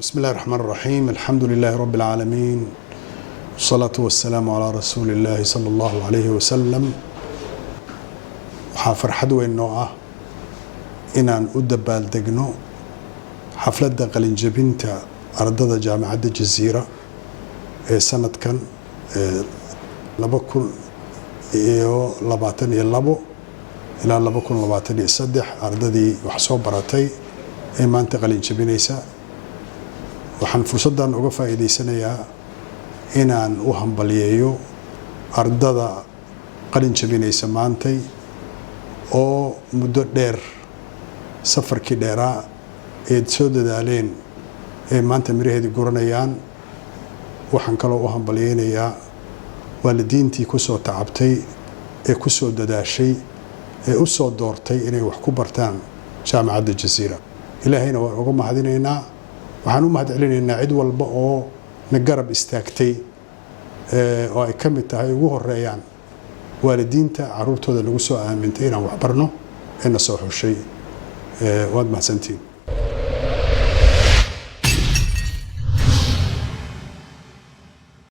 بسم الله الرحمن الرحيم. الحمد لله رب العالمين، والصلاة والسلام على رسول الله صلى الله عليه وسلم. waxaa farxad weyn noo ah inaan u dabaaldegno xafladda qalinjabinta ardada jaamacadda Jazeera ee sanadkan 2022 ilaa 2023 ardadii wax soo baratay ee maanta qalinjabinaysa. waxaan fursaddan uga faa'iideysanayaa inaan u hambaliyeeyo ardada qalinjabinaysa maantay oo muddo dheer safarkii dheeraa ee soo dadaaleen ee maanta miraheedii guranayaan. waxaan kaloo u hambaliyeynayaa waalidiintii ku soo tacabtay ee ku soo dadaashay ee u soo doortay inay wax ku bartaan jaamacadda Jazeera. ilaahayna waan uga mahadinaynaa. waxaan u mahadcelinaynaa cid walba oo na garab istaagtay oo ay ka mid tahay ugu horeeyaan waalidiinta caruurtooda lagu soo aamintay inaan wax barno ee na soo xushay. waad mahadsantiin.